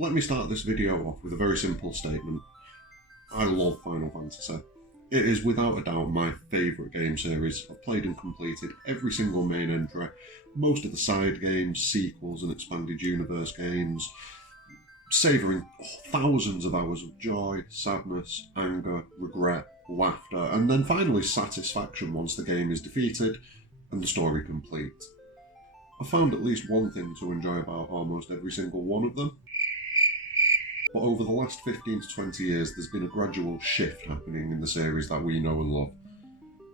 Let me start this video off with a very simple statement. I love Final Fantasy. It is without a doubt my favourite game series. I've played and completed every single main entry, most of the side games, sequels and expanded universe games, savouring thousands of hours of joy, sadness, anger, regret, laughter, and then finally satisfaction once the game is defeated and the story complete. I found at least one thing to enjoy about almost every single one of them. But over the last 15 to 20 years, there's been a gradual shift happening in the series that we know and love.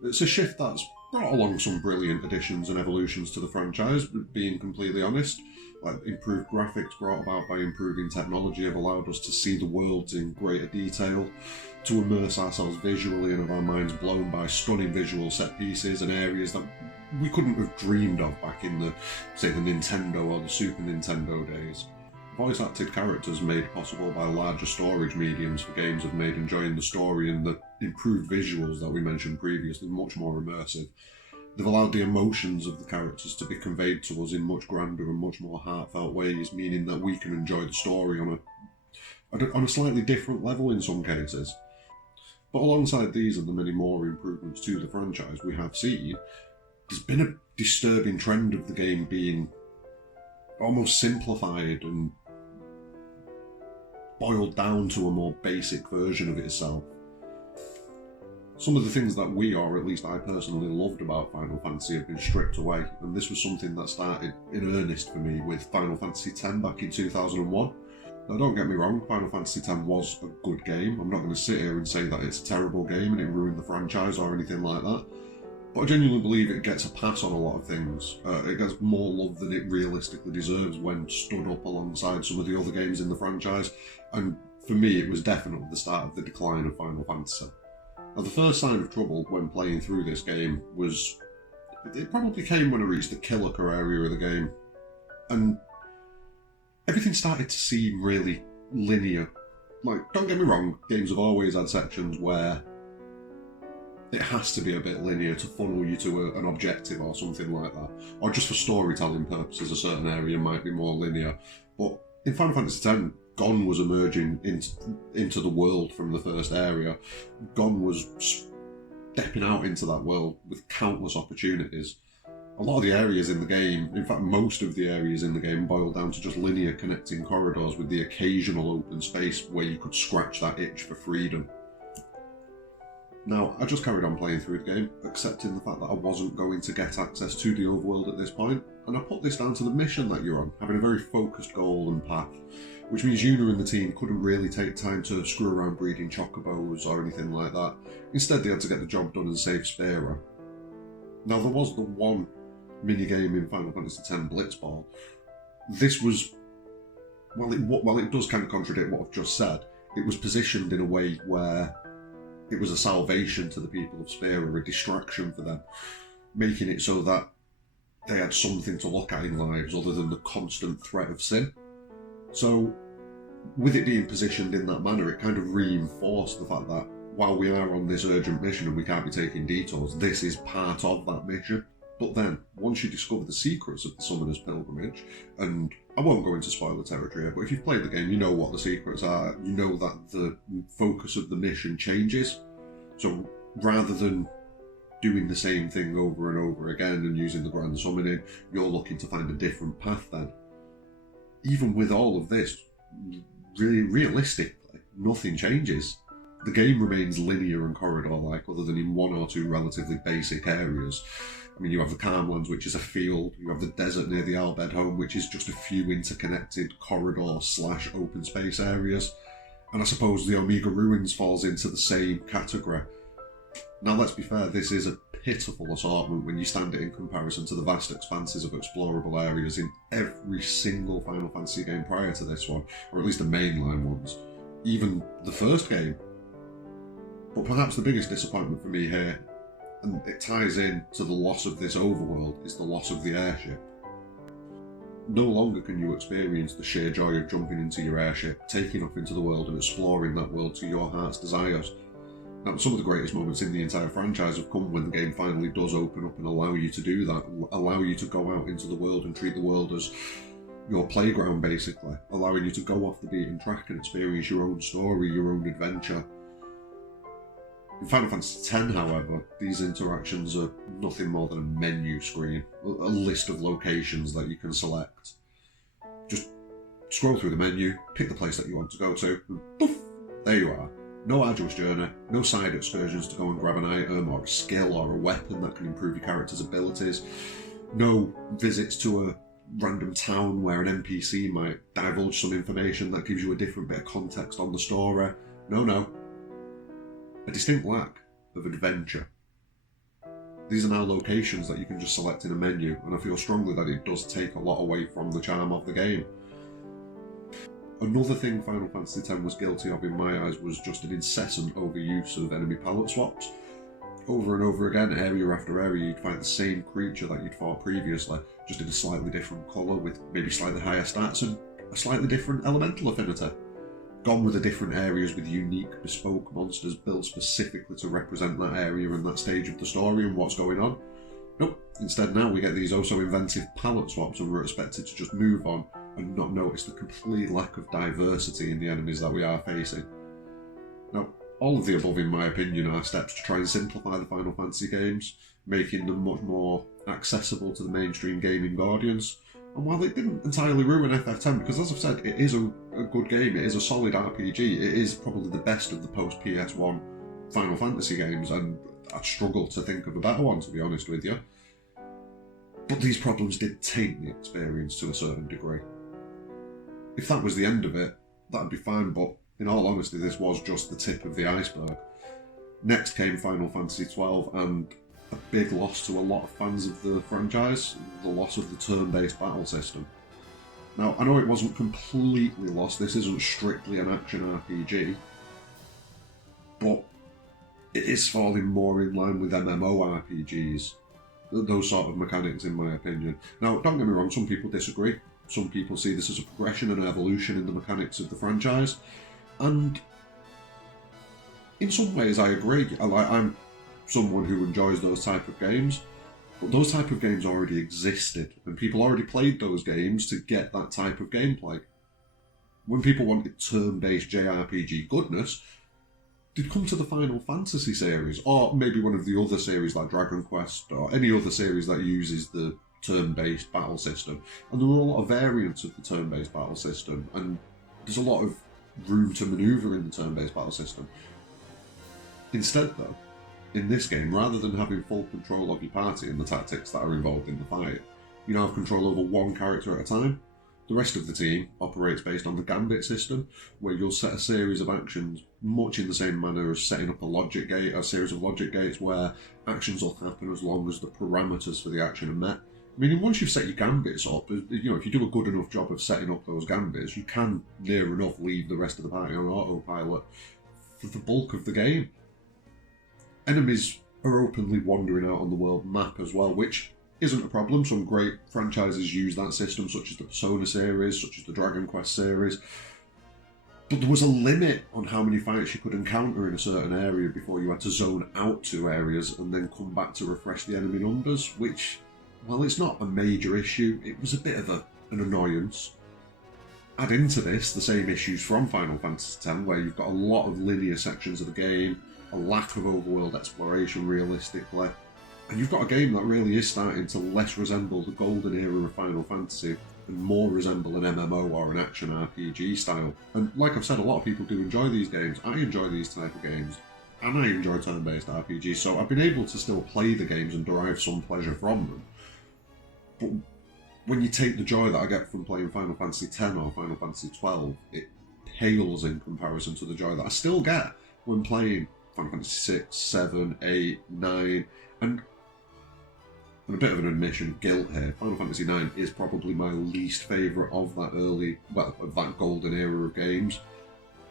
It's a shift that's brought along some brilliant additions and evolutions to the franchise, being completely honest. Like improved graphics brought about by improving technology have allowed us to see the worlds in greater detail, to immerse ourselves visually and have our minds blown by stunning visual set pieces and areas that we couldn't have dreamed of back in the Nintendo or the Super Nintendo days. Voice-acted characters made possible by larger storage mediums for games have made enjoying the story and the improved visuals that we mentioned previously much more immersive. They've allowed the emotions of the characters to be conveyed to us in much grander and much more heartfelt ways, meaning that we can enjoy the story on a slightly different level in some cases. But alongside these and the many more improvements to the franchise we have seen, there's been a disturbing trend of the game being almost simplified and boiled down to a more basic version of itself. Some of the things that we, or at least I personally, loved about Final Fantasy have been stripped away, and this was something that started in earnest for me with Final Fantasy X back in 2001. Now don't get me wrong, Final Fantasy X was a good game. I'm not going to sit here and say that it's a terrible game and it ruined the franchise or anything like that, but I genuinely believe it gets a pass on a lot of things. It gets more love than it realistically deserves when stood up alongside some of the other games in the franchise, and for me it was definitely the start of the decline of Final Fantasy. Now the first sign of trouble when playing through this game was, it probably came when I reached the Kilika area of the game, and everything started to seem really linear. Like, don't get me wrong, games have always had sections where it has to be a bit linear to funnel you to an objective or something like that. Or just for storytelling purposes, a certain area might be more linear. But in Final Fantasy X, Gon was emerging into the world from the first area. Gon was stepping out into that world with countless opportunities. A lot of the areas in the game, in fact most of the areas in the game, boil down to just linear connecting corridors with the occasional open space where you could scratch that itch for freedom. Now, I just carried on playing through the game, accepting the fact that I wasn't going to get access to the overworld at this point, and I put this down to the mission that you're on, having a very focused goal and path, which means Yuna and the team couldn't really take time to screw around breeding chocobos or anything like that. Instead, they had to get the job done and save Spira. Now, there was the one minigame in Final Fantasy X, Blitzball. This was, while it does kind of contradict what I've just said, it was positioned in a way where it was a salvation to the people of Spira, a distraction for them, making it so that they had something to look at in lives other than the constant threat of sin. So, with it being positioned in that manner, it kind of reinforced the fact that while we are on this urgent mission and we can't be taking detours, this is part of that mission. But then, once you discover the secrets of the Summoner's Pilgrimage, and I won't go into spoiler territory here, but if you've played the game, you know what the secrets are. You know that the focus of the mission changes. So rather than doing the same thing over and over again and using the Grand Summoning, you're looking to find a different path then. Even with all of this, really realistically, nothing changes. The game remains linear and corridor-like, other than in one or two relatively basic areas. I mean, you have the Calmlands, which is a field, you have the desert near the Al Bhed home, which is just a few interconnected corridor/open space areas, and I suppose the Omega Ruins falls into the same category. Now let's be fair, this is a pitiful assortment when you stand it in comparison to the vast expanses of explorable areas in every single Final Fantasy game prior to this one, or at least the mainline ones, even the first game. But perhaps the biggest disappointment for me here, and it ties in to the loss of this overworld, is the loss of the airship. No longer can you experience the sheer joy of jumping into your airship, taking off into the world and exploring that world to your heart's desires. Now, some of the greatest moments in the entire franchise have come when the game finally does open up and allow you to do that, allow you to go out into the world and treat the world as your playground, basically, allowing you to go off the beaten track and experience your own story, your own adventure. In Final Fantasy X, however, these interactions are nothing more than a menu screen, a list of locations that you can select. Just scroll through the menu, pick the place that you want to go to, and poof, there you are. No arduous journey, no side excursions to go and grab an item or a skill or a weapon that can improve your character's abilities. No visits to a random town where an NPC might divulge some information that gives you a different bit of context on the story. No. A distinct lack of adventure. These are now locations that you can just select in a menu, and I feel strongly that it does take a lot away from the charm of the game. Another thing Final Fantasy X was guilty of in my eyes was just an incessant overuse of enemy palette swaps. Over and over again, area after area, you'd find the same creature that you'd fought previously, just in a slightly different colour, with maybe slightly higher stats and a slightly different elemental affinity. Gone with the different areas with unique, bespoke monsters built specifically to represent that area and that stage of the story and what's going on. Nope, instead now we get these also inventive palette swaps and we're expected to just move on and not notice the complete lack of diversity in the enemies that we are facing. Now, all of the above, in my opinion, are steps to try and simplify the Final Fantasy games, making them much more accessible to the mainstream gaming audience. And while it didn't entirely ruin FF10, because as I've said, it is a good game, it is a solid RPG, it is probably the best of the post-PS1 Final Fantasy games, and I struggle to think of a better one, to be honest with you. But these problems did taint the experience to a certain degree. If that was the end of it, that'd be fine, but in all honesty, this was just the tip of the iceberg. Next came Final Fantasy XII, and a big loss to a lot of fans of the franchise, the loss of the turn-based battle system. Now, I know it wasn't completely lost, this isn't strictly an action RPG, but it is falling more in line with MMORPGs, those sort of mechanics, in my opinion. Now, don't get me wrong, some people disagree. Some people see this as a progression and an evolution in the mechanics of the franchise, and in some ways I agree. I'm someone who enjoys those type of games, but those type of games already existed, and people already played those games to get that type of gameplay. When people wanted turn-based JRPG goodness, they'd come to the Final Fantasy series, or maybe one of the other series like Dragon Quest, or any other series that uses the turn-based battle system. And there were a lot of variants of the turn-based battle system, and there's a lot of room to manoeuvre in the turn-based battle system. Instead, though, in this game, rather than having full control of your party and the tactics that are involved in the fight, you now have control over one character at a time. The rest of the team operates based on the Gambit system, where you'll set a series of actions much in the same manner as setting up a logic gate, a series of logic gates where actions will happen as long as the parameters for the action are met. Meaning, once you've set your gambits up, if you do a good enough job of setting up those gambits, you can near enough leave the rest of the party on autopilot for the bulk of the game. Enemies are openly wandering out on the world map as well, which isn't a problem. Some great franchises use that system, such as the Persona series, such as the Dragon Quest series. But there was a limit on how many fights you could encounter in a certain area before you had to zone out to areas and then come back to refresh the enemy numbers, which, while it's not a major issue, it was a bit of an annoyance. Add into this the same issues from Final Fantasy X, where you've got a lot of linear sections of the game, a lack of overworld exploration realistically, and you've got a game that really is starting to less resemble the golden era of Final Fantasy and more resemble an MMO or an action RPG style. And like I've said, a lot of people do enjoy these games. I enjoy these type of games, and I enjoy turn-based RPGs, so I've been able to still play the games and derive some pleasure from them. But when you take the joy that I get from playing Final Fantasy X or Final Fantasy XII, it pales in comparison to the joy that I still get when playing Final Fantasy VI, 7, 8, 9, and a bit of an admission, guilt here, Final Fantasy IX is probably my least favourite of that of that golden era of games,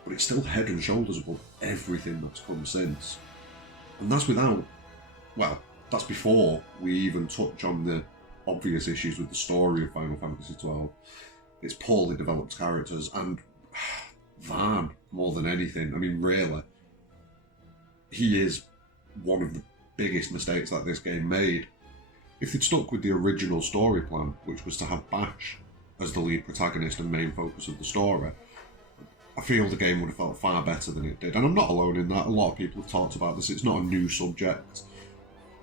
but it's still head and shoulders above everything that's come since. And that's that's before we even touch on the obvious issues with the story of Final Fantasy XII. It's poorly developed characters, and Vaan, more than anything, I mean, really, he is one of the biggest mistakes that this game made. If they'd stuck with the original story plan, which was to have Bash as the lead protagonist and main focus of the story, I feel the game would have felt far better than it did. And I'm not alone in that. A lot of people have talked about this. It's not a new subject,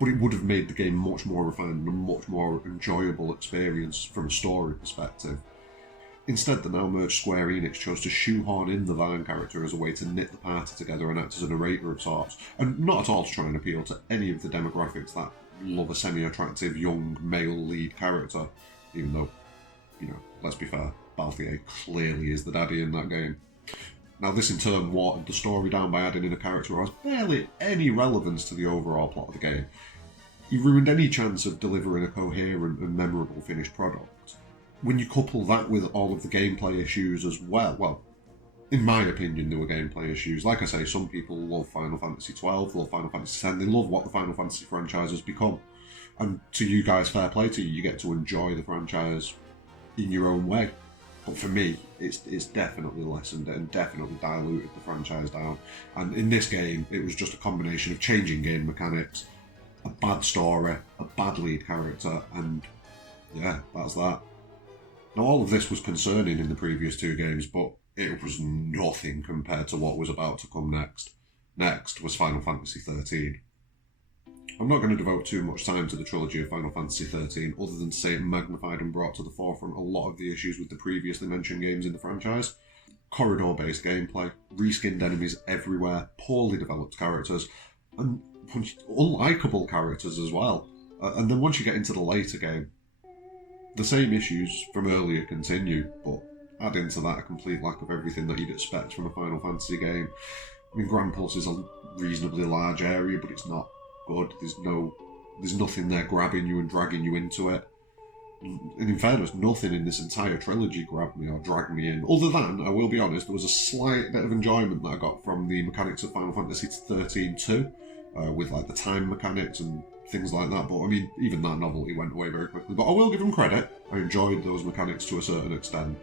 but it would have made the game much more refined and a much more enjoyable experience from a story perspective. Instead, the now merged Square Enix chose to shoehorn in the Vine character as a way to knit the party together and act as a narrator of sorts, and not at all to try and appeal to any of the demographics that love a semi-attractive young male lead character, even though, let's be fair, Balthier clearly is the daddy in that game. Now, this in turn watered the story down by adding in a character who has barely any relevance to the overall plot of the game. He ruined any chance of delivering a coherent and memorable finished product. When you couple that with all of the gameplay issues as well, in my opinion, there were gameplay issues. Like I say, some people love Final Fantasy XII, love Final Fantasy X, they love what the Final Fantasy franchise has become. And to you guys, fair play to you, you get to enjoy the franchise in your own way. But for me, it's definitely lessened it and definitely diluted the franchise down. And in this game, it was just a combination of changing game mechanics, a bad story, a bad lead character, and yeah, that's that. Now, all of this was concerning in the previous two games, but it was nothing compared to what was about to come next. Next was Final Fantasy XIII. I'm not going to devote too much time to the trilogy of Final Fantasy XIII, other than to say it magnified and brought to the forefront a lot of the issues with the previously mentioned games in the franchise. Corridor-based gameplay, reskinned enemies everywhere, poorly developed characters, and unlikable characters as well. And then once you get into the later game, the same issues from earlier continue, but add into that a complete lack of everything that you'd expect from a Final Fantasy game. I mean, Grand Pulse is a reasonably large area, but it's not good. There's nothing there grabbing you and dragging you into it. And in fairness, nothing in this entire trilogy grabbed me or dragged me in. Other than, I will be honest, there was a slight bit of enjoyment that I got from the mechanics of Final Fantasy XIII 2, with like the time mechanics and things like that. But I mean, even that novelty went away very quickly. But I will give them credit. I enjoyed those mechanics to a certain extent.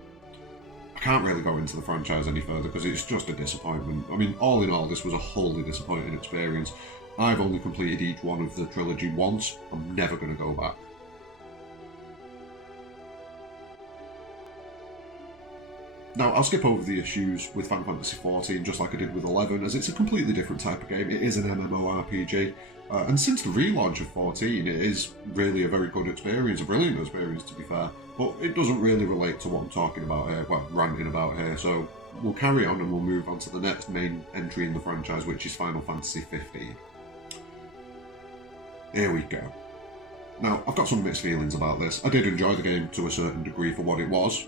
I can't really go into the franchise any further because it's just a disappointment. I mean, all in all, this was a wholly disappointing experience. I've only completed each one of the trilogy once. I'm never going to go back. Now, I'll skip over the issues with Final Fantasy XIV just like I did with 11, as it's a completely different type of game. It is an MMORPG, and since the relaunch of 14, it is really a very good experience, a brilliant experience to be fair, but it doesn't really relate to what I'm talking about here, well, ranting about here, so we'll carry on and we'll move on to the next main entry in the franchise, which is Final Fantasy 15. Here we go. Now, I've got some mixed feelings about this. I did enjoy the game to a certain degree for what it was,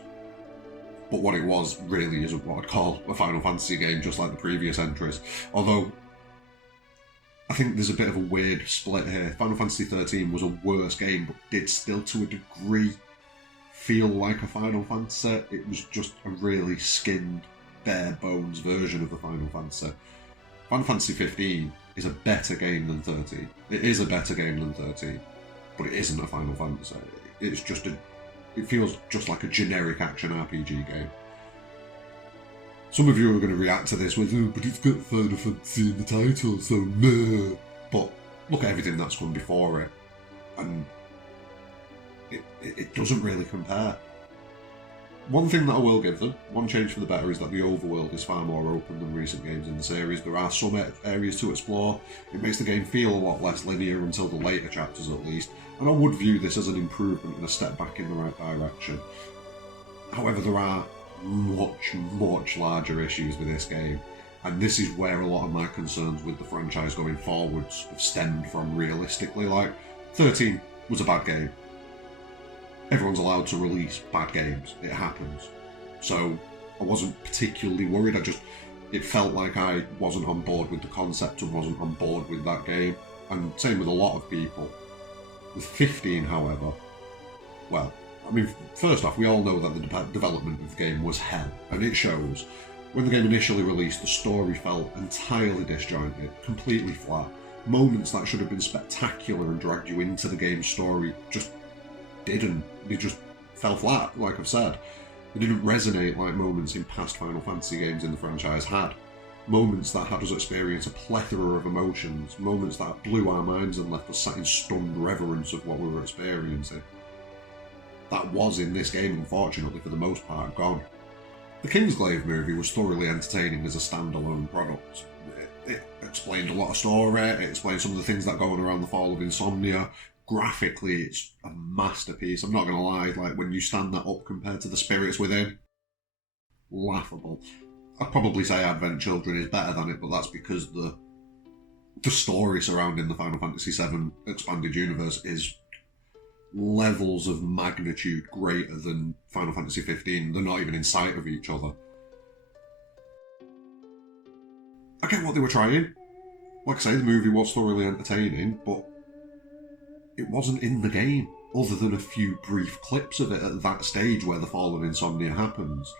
but what it was really isn't what I'd call a Final Fantasy game, just like the previous entries. Although, I think there's a bit of a weird split here. Final Fantasy XIII was a worse game, but did still, to a degree, feel like a Final Fantasy. It was just a really skinned, bare-bones version of the Final Fantasy. Final Fantasy 15 is a better game than 13. It is a better game than 13, but it isn't a Final Fantasy. It's just it feels just like a generic action RPG game. Some of you are going to react to this with, oh, but it's got Final Fantasy in the title, so meh. But look at everything that's come before it, and it doesn't really compare. One thing that I will give them, one change for the better, is that the overworld is far more open than recent games in the series. There are some areas to explore. It makes the game feel a lot less linear until the later chapters at least, and I would view this as an improvement and a step back in the right direction. However, there are much, much larger issues with this game, and this is where a lot of my concerns with the franchise going forwards have stemmed from realistically. Like, 13 was a bad game. Everyone's allowed to release bad games. It happens. So I wasn't particularly worried. It felt like I wasn't on board with the concept and wasn't on board with that game. And same with a lot of people. With 15, however, well, I mean, first off, we all know that the development of the game was hell, and it shows. When the game initially released, the story felt entirely disjointed, completely flat. Moments that should have been spectacular and dragged you into the game's story just didn't. They just fell flat, like I've said. They didn't resonate like moments in past Final Fantasy games in the franchise had. Moments that had us experience a plethora of emotions, moments that blew our minds and left us sat in stunned reverence of what we were experiencing. that was in this game, unfortunately, for the most part, gone. The Kingsglaive movie was thoroughly entertaining as a standalone product. It explained a lot of story, it explained some of the things that go on around the fall of Insomnia. Graphically, it's a masterpiece. I'm not going to lie, like when you stand that up compared to The Spirits Within, laughable. I'd probably say Advent Children is better than it, but that's because the story surrounding the Final Fantasy VII Expanded Universe is levels of magnitude greater than Final Fantasy 15. They're not even in sight of each other. I get what they were trying. Like I say, the movie was thoroughly entertaining, but it wasn't in the game, other than a few brief clips of it at that stage where the fall of Insomnia happens.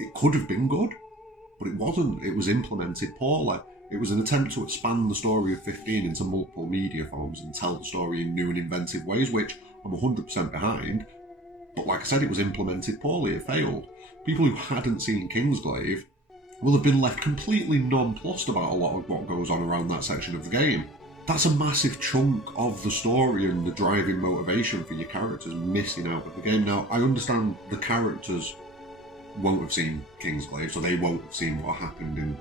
It could have been good, but it wasn't. It was implemented poorly. It was an attempt to expand the story of 15 into multiple media forms and tell the story in new and inventive ways, which I'm 100% behind. But like I said, it was implemented poorly. It failed. People who hadn't seen Kingsglaive will have been left completely nonplussed about a lot of what goes on around that section of the game. That's a massive chunk of the story and the driving motivation for your characters missing out of the game. Now, I understand the characters won't have seen Kingsglaive, so they won't have seen what happened in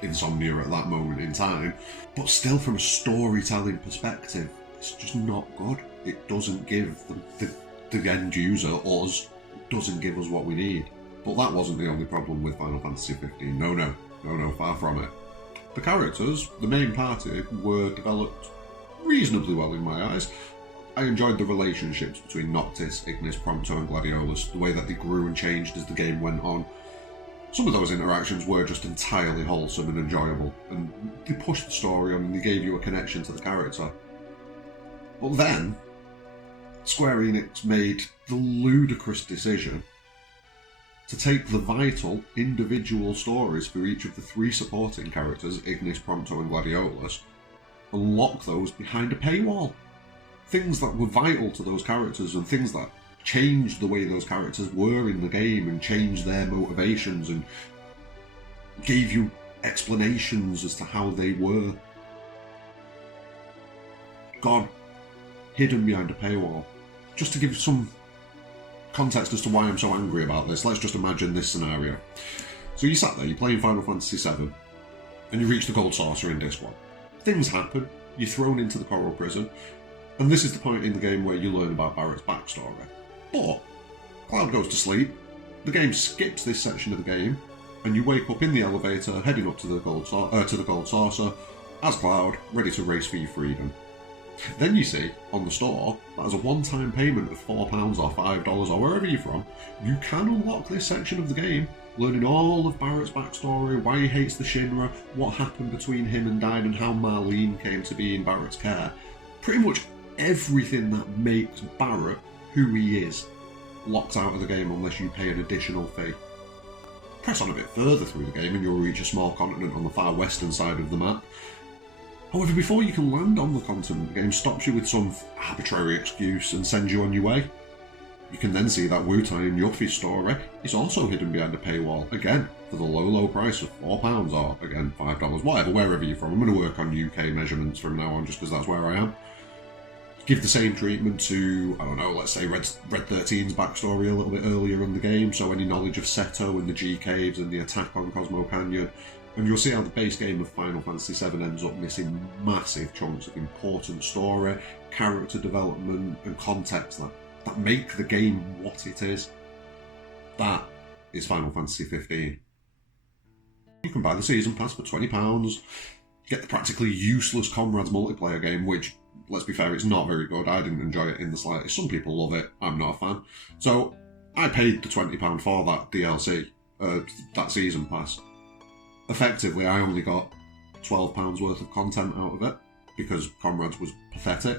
Insomnia at that moment in time, but still from a storytelling perspective, it's just not good. It doesn't give the end user, us, it doesn't give us what we need. But that wasn't the only problem with Final Fantasy 15. No, far from it. The characters, the main party, were developed reasonably well in my eyes. I enjoyed the relationships between Noctis, Ignis, Prompto and Gladiolus, the way that they grew and changed as the game went on. Some of those interactions were just entirely wholesome and enjoyable, and they pushed the story on and they gave you a connection to the character. But then, Square Enix made the ludicrous decision to take the vital individual stories for each of the three supporting characters, Ignis, Prompto and Gladiolus, and lock those behind a paywall. Things that were vital to those characters and things that changed the way those characters were in the game and changed their motivations and gave you explanations as to how they were. Gone. Hidden behind a paywall. Just to give some context as to why I'm so angry about this, let's just imagine this scenario. So you sat there, you're playing Final Fantasy VII, and you reach the Gold Saucer in Disc 1. Things happen, you're thrown into the Coral Prison, and this is the point in the game where you learn about Barrett's backstory. But Cloud goes to sleep, the game skips this section of the game, and you wake up in the elevator heading up to the Gold Saucer as Cloud, ready to race for your freedom. Then you see, on the store, that as a one-time payment of £4 or $5 or wherever you're from, you can unlock this section of the game, learning all of Barrett's backstory, why he hates the Shinra, what happened between him and Dyne, and how Marlene came to be in Barrett's care. Pretty much everything that makes Barrett who he is locked out of the game unless you pay an additional fee. Press on a bit further through the game and you'll reach a small continent on the far western side of the map. However, before you can land on the continent, the game stops you with some arbitrary excuse and sends you on your way. You can then see that Wutai and Yuffie's story is also hidden behind a paywall, again, for the low price of £4 or, again, $5, whatever, wherever you're from. I'm going to work on UK measurements from now on just because that's where I am. Give the same treatment to, I don't know, let's say Red 13's backstory a little bit earlier in the game, so any knowledge of Seto and the G Caves and the attack on Cosmo Canyon, and you'll see how the base game of Final Fantasy VII ends up missing massive chunks of important story, character development and context that make the game what it is. That is Final Fantasy 15. You can buy the Season Pass for £20, get the practically useless Comrades multiplayer game, which, let's be fair, it's not very good. I didn't enjoy it in the slightest. Some people love it. I'm not a fan. So I paid the £20 for that DLC, that Season Pass. Effectively, I only got £12 worth of content out of it because Comrades was pathetic.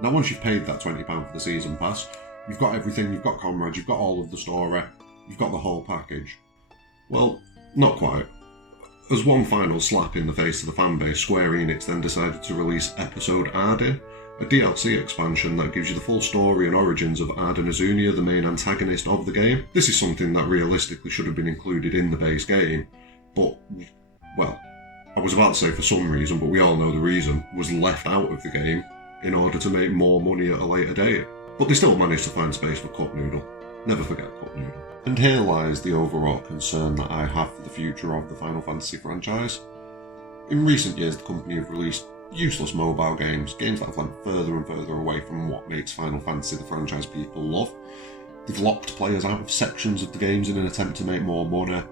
Now, once you've paid that £20 for the Season Pass, you've got everything. You've got Comrades, you've got all of the story, you've got the whole package. Well, not quite. As one final slap in the face to the fanbase, Square Enix then decided to release Episode Ardyn, a DLC expansion that gives you the full story and origins of Ardyn Azunia, the main antagonist of the game. This is something that realistically should have been included in the base game, but, well, I was about to say for some reason, but we all know the reason, was left out of the game in order to make more money at a later date. But they still managed to find space for Cup Noodle. Never forget Cup Noodle. And here lies the overall concern that I have for the future of the Final Fantasy franchise. In recent years, the company have released useless mobile games that have went further and further away from what makes Final Fantasy the franchise people love. They've locked players out of sections of the games in an attempt to make more money.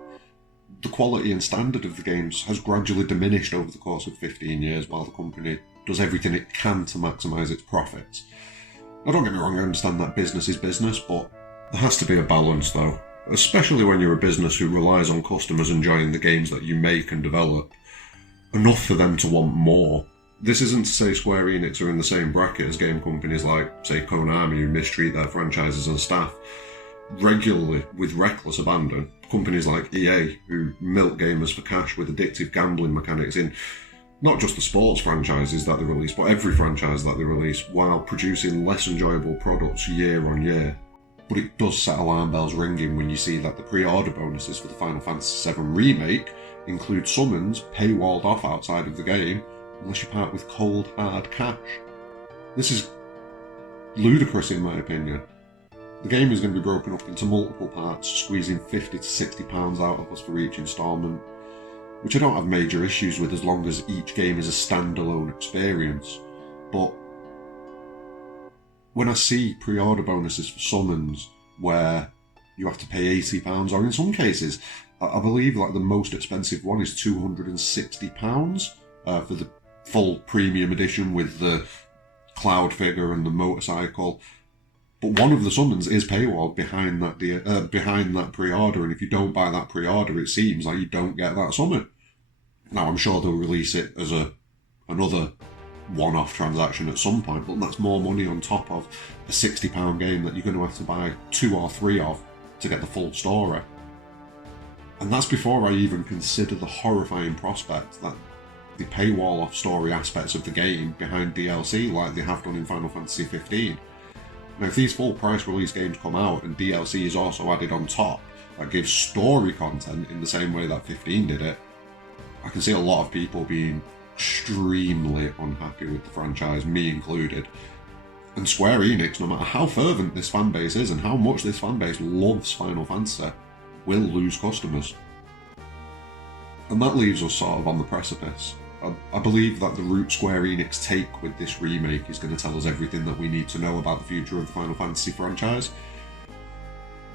The quality and standard of the games has gradually diminished over the course of 15 years while the company does everything it can to maximise its profits. Now don't get me wrong, I understand that business is business, but there has to be a balance though, especially when you're a business who relies on customers enjoying the games that you make and develop, enough for them to want more. This isn't to say Square Enix are in the same bracket as game companies like, say, Konami, who mistreat their franchises and staff regularly with reckless abandon. Companies like EA, who milk gamers for cash with addictive gambling mechanics in not just the sports franchises that they release, but every franchise that they release, while producing less enjoyable products year on year. But it does set alarm bells ringing when you see that the pre-order bonuses for the Final Fantasy VII Remake include summons paywalled off outside of the game, unless you part with cold, hard cash. This is ludicrous in my opinion. The game is going to be broken up into multiple parts, squeezing £50 to £60 out of us for each instalment, which I don't have major issues with as long as each game is a standalone experience. But when I see pre-order bonuses for summons where you have to pay £80, or in some cases, I believe like the most expensive one is £260 for the full premium edition with the cloud figure and the motorcycle. But one of the summons is paywalled behind that pre-order, and if you don't buy that pre-order, it seems like you don't get that summon. Now, I'm sure they'll release it as another one-off transaction at some point, but that's more money on top of a £60 game that you're going to have to buy 2 or 3 of to get the full story. And that's before I even consider the horrifying prospect that the paywall off story aspects of the game behind DLC like they have done in Final Fantasy 15. Now, if these full price release games come out and DLC is also added on top that gives story content in the same way that 15 did it, I can see a lot of people being extremely unhappy with the franchise, me included. And Square Enix, no matter how fervent this fanbase is and how much this fanbase loves Final Fantasy, will lose customers. And that leaves us sort of on the precipice. I believe that the route Square Enix take with this remake is going to tell us everything that we need to know about the future of the Final Fantasy franchise.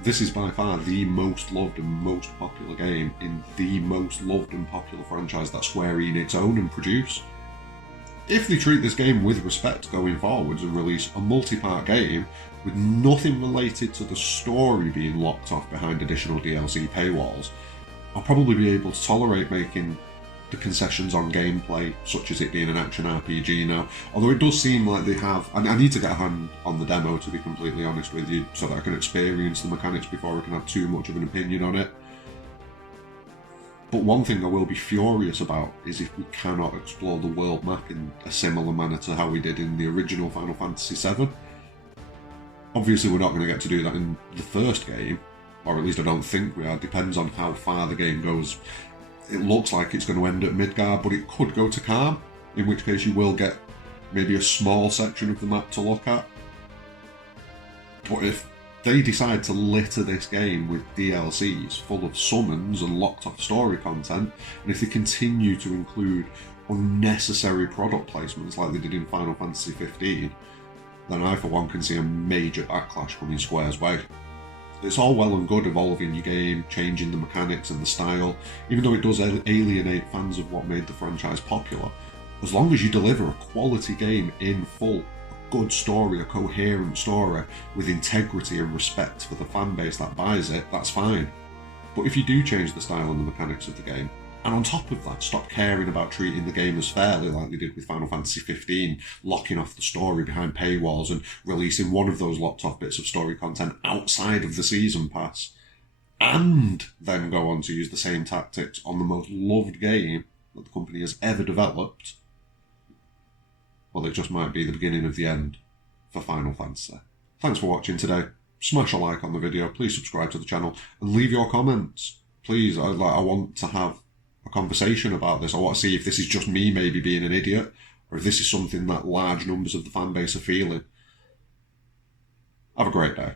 This is by far the most loved and most popular game in the most loved and popular franchise that Square Enix own and produce. If they treat this game with respect going forwards and release a multi-part game with nothing related to the story being locked off behind additional DLC paywalls, I'll probably be able to tolerate making the concessions on gameplay, such as it being an action RPG now. Although it does seem like they have... I need to get a hand on the demo, to be completely honest with you, so that I can experience the mechanics before I can have too much of an opinion on it. But one thing I will be furious about is if we cannot explore the world map in a similar manner to how we did in the original Final Fantasy VII. Obviously we're not going to get to do that in the first game, or at least I don't think we are. Depends on how far the game goes. It looks like it's going to end at Midgar, but it could go to Calm, in which case you will get maybe a small section of the map to look at. But if they decide to litter this game with DLCs full of summons and locked off story content, and if they continue to include unnecessary product placements like they did in Final Fantasy 15, then I for one can see a major backlash coming Square's way. It's all well and good evolving your game, changing the mechanics and the style, even though it does alienate fans of what made the franchise popular. As long as you deliver a quality game in full, a good story, a coherent story, with integrity and respect for the fanbase that buys it, that's fine. But if you do change the style and the mechanics of the game, and on top of that, stop caring about treating the game as fairly like they did with Final Fantasy 15, locking off the story behind paywalls and releasing one of those locked off bits of story content outside of the season pass, and then go on to use the same tactics on the most loved game that the company has ever developed, well, it just might be the beginning of the end for Final Fantasy. Thanks for watching today. Smash a like on the video, please subscribe to the channel, and leave your comments. Please, I want to have a conversation about this. I want to see if this is just me maybe being an idiot, or if this is something that large numbers of the fan base are feeling, have a great day.